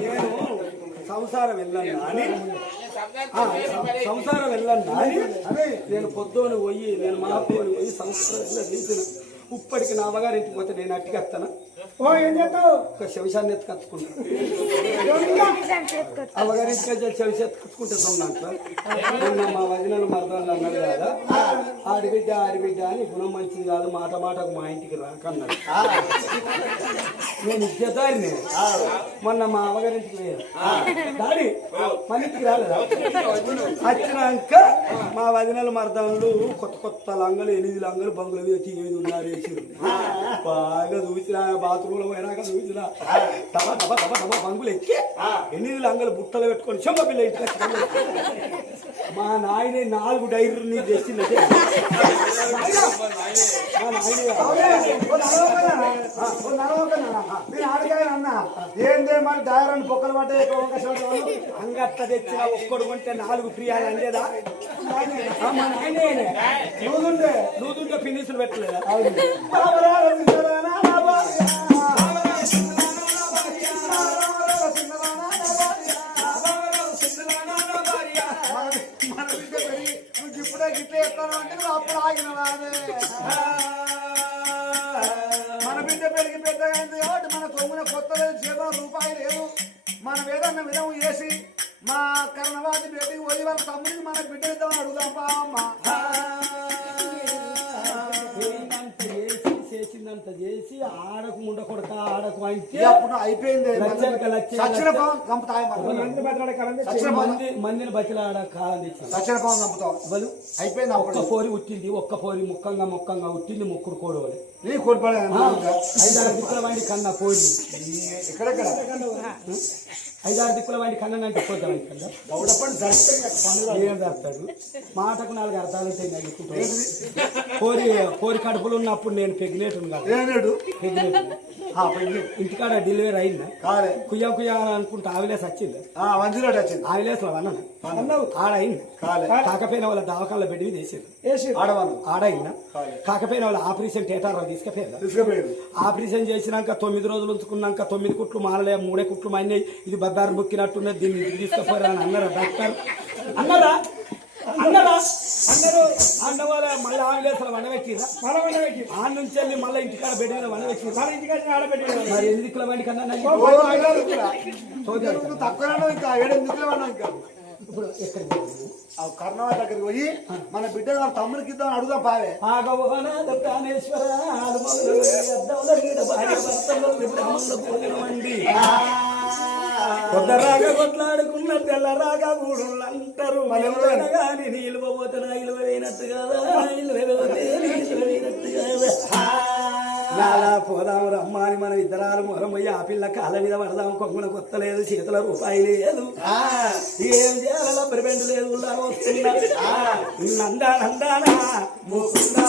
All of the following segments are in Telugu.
నేను సంసారం వెళ్ళను అని సం- సంసారం వెళ్ళను అని నేను పొద్దుని పోయి నేను మహాపోని పోయి సంసారం వెళ్ళి ఇప్పటికి నా అమ్మగారి ఇంటికి పోతే నేను అట్టికెత్తాను ఓ ఏం చేస్తావు ఒక శవిషాన్ని ఎత్తుకత్తుకుంటా వచ్చి శవిష ఎత్తుకుంటే దాంట్లో నిన్న మా వదినలు మరదలు అన్నారు కదా. ఆడిబిడ్డ ఆడిబిడ్డ అని గుణం మంచిది కాదు మాట మాటకు మా ఇంటికి రాకన్నాడు నేను ఇచ్చేదారిని మొన్న మా అమ్మగారింటికి పోయాను దాడి మన ఇంటికి రాలేదా? వచ్చినాక మా వదినలు మరదలు కొత్త కొత్త లంగలు ఎనిమిది లంగలు బంగులు వేసి ఏది ఉన్నారు బాగా చూసిన బాత్రూంలో పోయినాక చూసిన తమ తమ తమ తమ బంగులు ఎక్కి ఎనిమిది లంగలు బుట్టలు పెట్టుకొని చెంప పిల్ల వచ్చి మా నాయన నాలుగు డైరీలు నీకు తెచ్చిందంటే మీరు ఏందే మరి డైరన్ పొక్కలు పట్టే అంగట్ట తెచ్చిన ఒక్కడు కొంటే నాలుగు ప్రియాలు అందేదా మా నాయనే నూతుంటే ఫినిషులు పెట్టలేదా గిట్ల అప్పుడు ఆగినవానే మన బిడ్డ పెరిగి పెద్దగా అయింది కాబట్టి మన తొమ్మిది కొత్త లేదు జీతం రూపాయి లేదు. మనం ఏదన్నా విధం చేసి మా కర్ణవాది బేటికి పోయి వాళ్ళ తమ్ముడికి మన బిడ్డ ఇద్దామని అడుగుదాం బా అమ్మ. ఆడకు ముండ కొడక ఆడకు అంటే అప్పుడు అయిపోయింది. సచిన పవన్ చంపుతాయి మంది మందిని బతిలో ఆడ కాలం సచిన పవన్ అయిపోయింది ఒక్క పోరి ఉట్టింది ఒక్క పోరి ముక్కంగా ముక్కంగా ఉట్టింది ముక్కుడు కోడవలి. నీ కోల్పడే ఐదారు దిక్కుల వాడి కన్నా పోయి ఎక్కడెక్కడ? ఐదారు దిక్కుల వాడి కన్నా? అంటే పోతాం ఏం మాటకు నాలుగు అర్థాలు ఉంటాయి కోరి కోరి కడుపులు ఉన్నప్పుడు నేను పెగ్నేట్ ఆ, పోయింది. ఇంటికాడ డెలివరీ అయిందా? కుయ్యా కుయ్యా అని అనుకుంటే ఆవిలేసి వచ్చింది? ఆ మంచిలోటి వచ్చింది. ఆవిలేసి అన్న అన్నావు. కాకపోయినా వాళ్ళ దవాఖానలో బెడ్వి తీసేది ఆడవాళ్ళు. ఆడ అయినా కాకపోయినా వాళ్ళ ఆపరేషన్ థియేటర్ తీసుకుపోయారు. తీసుకుపోయారు. ఆపరేషన్ చేసినాక తొమ్మిది రోజులు ఉంచుకున్నాక తొమ్మిది కుట్లు మానలే మూడే కుట్లు మాన్నాయి. ఇది బద్దారు బుక్కినట్టున్నది. దీన్ని ఇంటికి తీసుకుపోరా అని అన్నారా డాక్టర్? అన్నారా? అన్నారా? అన్నారు. అన్నవాళ్ళ మళ్ళీ ఆవిలేసలు వండబెట్టిరా మళ్ళా వండబెట్టి. ఆ నుంచి వెళ్ళి మళ్ళీ ఇంటికాడ బెడ్ మీద వండబెట్టి మన ఇంటికి వచ్చి ఆడబెట్టి మరి ఎన్ని దిక్కుల బండి కన్నా నాకు ఓ, ఐదారు దిక్కులా. సోదరు నువ్వు తక్కువ ఇంకా. ఏడు దిక్కులు పడినా ఇంకా? ఇప్పుడు ఎక్కడికి? ఆ కర్ణాటక దగ్గరికి పోయి మన బిడ్డ వాళ్ళ తమ్ముడికి ఇద్దాం అడుగుదాం పావే. ఆగవనాథ ప్రాణేశ్వర కొద్దరాగా కొట్లాడుకున్న తెల్లరాగా గూడులు అంటారు మలెవరైనా గాని నిలువబోతే నా ఇలువ వేయినట్టు కదా. అని మనం ఇద్దరాలు మొహరం పోయి ఆ పిల్ల కాళ్ళ మీద పడదాం కొంగున కొత్త లేదు చేతుల రూపాయి లేదు. ఏం చేయాలి లబ్బరి బెండు లేదు వస్తున్నా నందా నందానా ముకుందా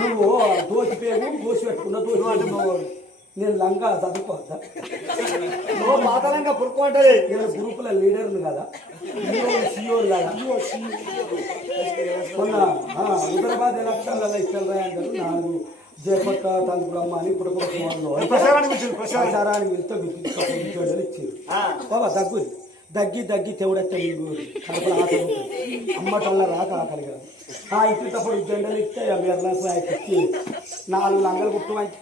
నువ్వు దోచి పేరు దోసి పెట్టుకున్నా దోసి అంటే నేను లంగా చదువుకోవద్దా? నువ్వు పాతలంగా పురుక్కుంటది నేను గ్రూపుల లీడర్ని కదా. కదా? మొన్న హైదరాబాద్ ఎలక్షన్లలో ఇస్తారు అంటారు. నాలుగు జయపట్ట తంగురమ్మ అని ఇప్పుడు ప్రసారానికి ప్రచారానికి వెళ్తే ఇచ్చారు. బాబా దగ్గు దగ్గి దగ్గి తెవుడెత్తే కడపల ఆకలి అమ్మటల్ల రాక ఆకలి ఆ ఇచ్చేటప్పుడు జెండలు ఇస్తే మెర్లాస్ ఎక్కి నాలుగు లంగలు కుట్టమంటే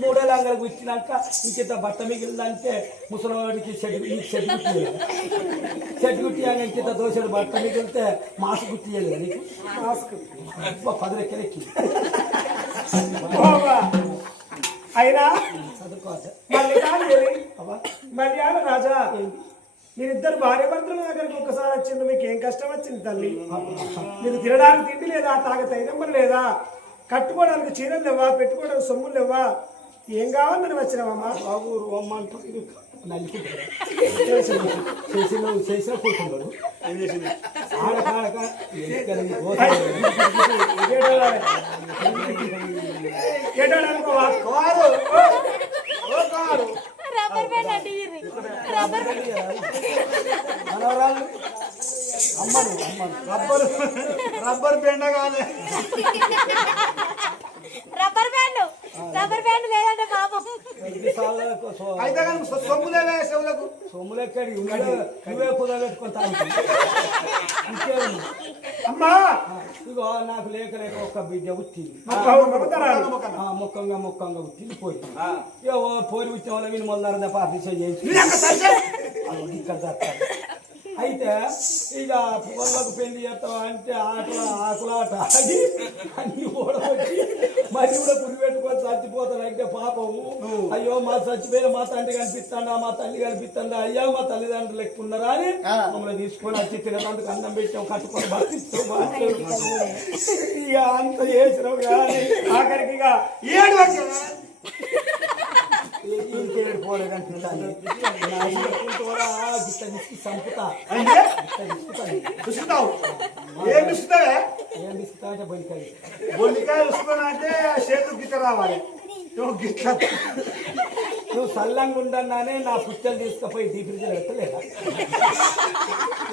మూడో లంగలకు ఇచ్చినాక ఇంకెంత బట్ట మిగిలిందంటే ముసలివాడికి చెడు నీకు చెడు కుట్టియాలి చెడు కుట్టియాక ఇంకెంత దోషుడు బట్ట మిగిలితే మాస్ కుట్టియాలి నీకు? మాస్క్. పది రెక్కలెక్కి అయినా మర్యాద రాజా. మీరిద్దరు భార్య భర్తల దగ్గరికి ఒక్కసారి వచ్చింది మీకు ఏం కష్టం వచ్చింది తల్లి? మీరు తినడానికి తిండి లేదా తాగ తైదమ్మలు లేదా? కట్టుకోవడానికి చీరలు లేవా పెట్టుకోవడానికి సొమ్ములు లేవా? ఏం కావాలని వచ్చినావమ్మా బాబు ఇది నలిపిపోయాడు చేసిన చేసిన ఆడ కాడక ఎక్కడికి పోతాడు. ఏటాడనుకోవా కారు ఓ కారు రబ్బర్ బ్యాండ్ అంటే ఇది రబ్బర్ మనవరాలు అమ్మను అమ్మను రబ్బర్ రబ్బర్ బెండ కాలే. రబ్బర్ బ్యాండ్ రబ్బర్ బ్యాండ్ లేదంటే పాపం. అయితే కానీ సొమ్ములేవే చెవులకు సొమ్ములెక్కడి నువ్వే నువ్వే తాగుతుంది ఇంకేముంది? అమ్మా! ఇగో నాకు లేక లేక ఒక్క బిడ్డ ఆ, ముఖంగా ముఖంగా ఉట్టింది పోయింది. ఇక ఓ పోరి ఉచ్చిన వాళ్ళ విని మొదలారద పార్టీసో చేసి అది ఇక్కడ చేస్తారు. అయితే ఇక వాళ్ళకు పెళ్ళి చేస్తావా అంటే ఆటల ఆకులాట ఆగి అన్ని ఓడవచ్చి మరి కూడా గురి పెట్టుకొని చచ్చిపోతాను అంటే పాపము అయ్యో మా చచ్చిపోయిన మా తండ్రి కనిపిస్తాడా? మా తల్లి కనిపిస్తుందా అయ్యా మా తల్లిదండ్రులు ఎక్కువ ఉన్నారా అని మమ్మల్ని తీసుకొని వచ్చి తినడానికి అన్నం పెట్టాం కట్టుకొని బతిస్తాం ఇక అంత చేసినావు కానీ ఆఖరికి ఇక ఏడు వచ్చింది ఇంకేడు పోలేదంటున్నాను నా ఇల్లు కూడా గిట్ట చంపుతా అంటే ఏం ఏం అంటే అంటే చేతులు గిట్ట రావాలి గిట్ల నువ్వు సల్లంగా ఉండన్నానే నా పుట్టలు తీసుకుపోయి డీప్ ఫ్రిడ్జ్ పెట్టలేదా?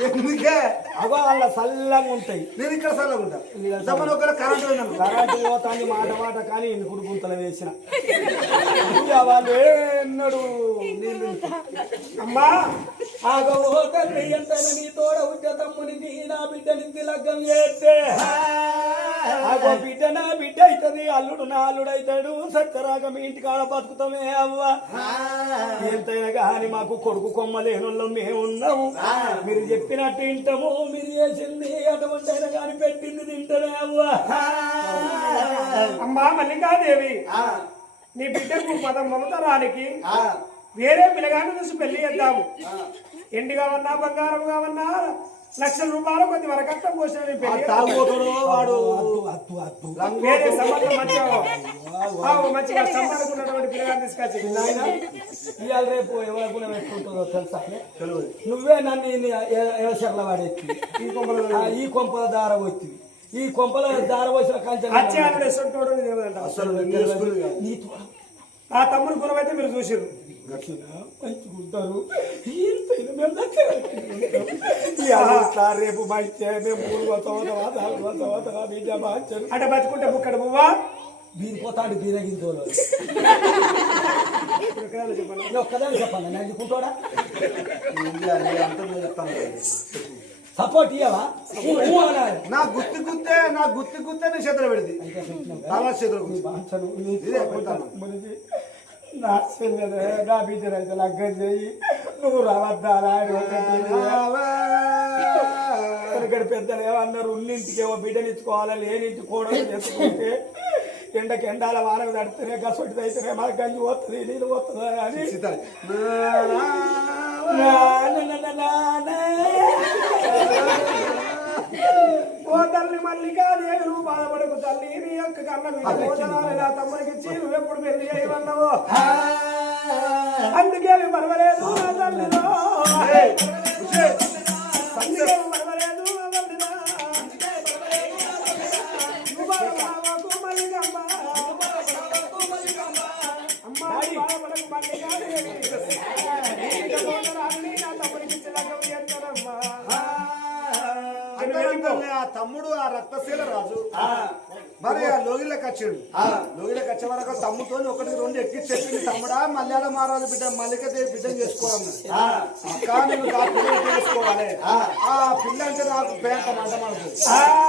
ఎందుకే? అగో వాళ్ళ సల్లంగా ఉంటాయి. నేను ఇక్కడ సరళ ఉంటా. దమ్మని ఒక కరెంట్. కరాటి పోతాన్ని మాట మాట కానీ ఇంకుడు గుంతలు వేసిన. వాళ్ళు ఎన్నడు నీళ్ళు అమ్మా ఆగో తల్లి నీ తోడ ఉంటే తమ్మునికి నా బిడ్డని లగ్గం చేస్తే. ఆగో బిడ్డ నా బిడ్డ అవుతుంది. అల్లుడు నా అల్లుడు అవుతాడు సక్కరాగా మీ ఇంటి కాడ బతుకుతామే అవ్వ. ఎంతైనా కానీ మాకు కొడుకు కొమ్మ లేనుల్లో మేము ఉన్నాము. మీరు చెప్పినట్టు వింటాము. మీరు చేసింది అటువంటి అయినా కానీ పెట్టింది తింటనే అవ్వ. అమ్మా మల్లికాదేవి. నీ బిడ్డకు పదం మమతరానికి వేరే పిల్లగాన్ని చూసి పెళ్ళి చేద్దాము. ఎండి కావన్నా బంగారం కావన్నా లక్షల రూపాయలు కొద్ది వరకట్టం పోసిన నీ పెళ్ళి. చేద్దాము. తాగుబోతుడు వాడు? అద్దు అద్దు వేరే సంబంధం మంచిగా పిల్లగాన్ని తీసుకొచ్చి ఇవాళ రేపు ఎవరి పెట్టుకుంటుందో తెలుసా? నువ్వే నన్ను ఎవసర్ల వాడెత్తి ఈ కొంపల ఆ, ఈ కొంపల దార వచ్చి ఈ కొంపల దార వచ్చిన కంచె తెలియదంట. నీ తమ్ముడు గుణం అయితే మీరు చూసిర్రు. రేపు మంచి మేము మూడు వస్తావా నాలుగు వస్తావా బిడ్డ బాగా అంటే బతుకుంటే బుక్కడు పువ్వా బీరిపోతాడు బీరగింతోలో చెప్పండి నేను ఒక్కదాన్ని చెప్పండి నడుచుకుంటాడా సపోర్ట్. ఇయ్యవా నా గుత్తి గుత్తే నా గుత్తి గుత్తే నీ చేతులు కదా. చాలా చేతులు నీ బాంచను, నీ బిడ్డలు అయితే లగ్గం చేయి నువ్వు రావద్దారా అని ఒకటి. పెద్దలు ఏమన్నారు ఉన్నింటికి ఏమో బిడ్డనిచ్చుకోవాలి లేనింటి కోడలు చేసుకుంటే ఎండకి ఎండాల వానకు తడితేనే గసొట్టి అయితేనే మనకు గంజి పోతుంది నీళ్ళు పోతుందా అని. సీతాలు. నా, నా, నా, నా, నా, నా. ఓ తల్లి మల్లికా దేవి నువ్వు బాధపడకు తల్లి నీ యొక్క కన్న భోజనాలు నా తమ్ముడికి ఇచ్చి నువ్వు ఎప్పుడు పెళ్ళి చేయమన్నావు అందుకే అవి పర్వాలేదు నా తల్లిలో. అందుకే నా మల్లికమ్మ. ఆ తమ్ముడు ఆ రక్తశీల రాజు. మరి ఆ లోగిలోకి వచ్చాడు లోగిలోకి వచ్చే వరకు తమ్ముతో ఒకటి రెండు ఎక్కి చెప్పింది తమ్ముడా మల్యాల మహారాజు బిడ్డ మల్లికదేవి బిడ్డను చేసుకోవాలన్నది చేసుకోవాలి? ఆ. పిల్ల అంటే నాకు పేంట మంట మనకు.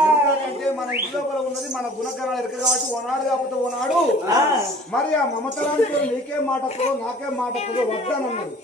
ఎందుకంటే మన ఇంటి లోపల ఉన్నది మన గుణగణాలు ఎరక కాబట్టి ఓనాడు కాకపోతే ఓనాడు. మరి ఆ మమతరానికి నీకే మాట నాకే మాట వస్తుందో వద్దని అన్నది.